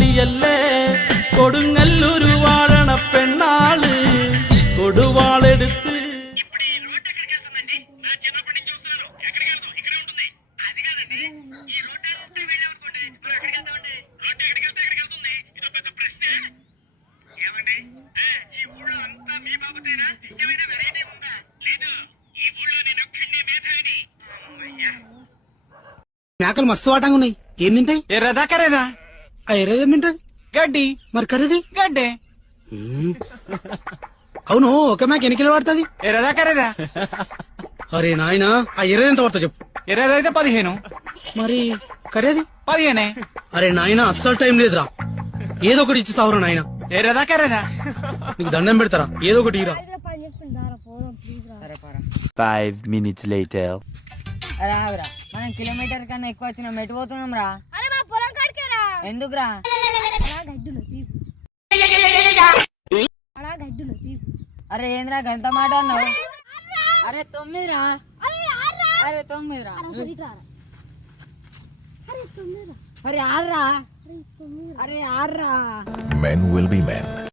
താലിയല്ലേ കൊടുങ്ങല്ലൂരു വാഴണ പെണ്ണാള് കൊടുവാളെടുത്ത് మేకలు మస్తు వాటంగా ఉన్నాయి. ఏం తింటాయి? ఎర్రదా కర్రదా? ఆ ఎర్రది ఏం తింటది? గడ్డి. మరి కర్రది? గడ్డే. అవును, ఒక మేక ఎన్ని కిలో పడుతుంది? ఎర్రదా కర్రదా? అరే నాయన, ఆ ఎర్రది ఎంత పడుతుంది చెప్పు. ఎర్రదైతే 15. మరి కర్రది? 15. అరే నాయన, అస్సలు టైం లేదురా. ఏదో ఒకటి ఇచ్చి సావురా నాయన. ఎర్రదా కర్రదా? నీకు దండం పెడతారా, ఏదో ఒకటి ఇరా. 5 minutes later. అరే ఆగురా, మనం కిలోమీటర్ కన్నా ఎక్కువ వచ్చినాం. ఎటు పోతున్నాం రా? అరే మా పొలం కాడికేరా. ఎందుకురా? అరే ఏంద్రా గంత మాట అన్నావు? అరే 9 రా. అరే 9 రా. అరే 6 రా. అరే 6 రా. Men will be men.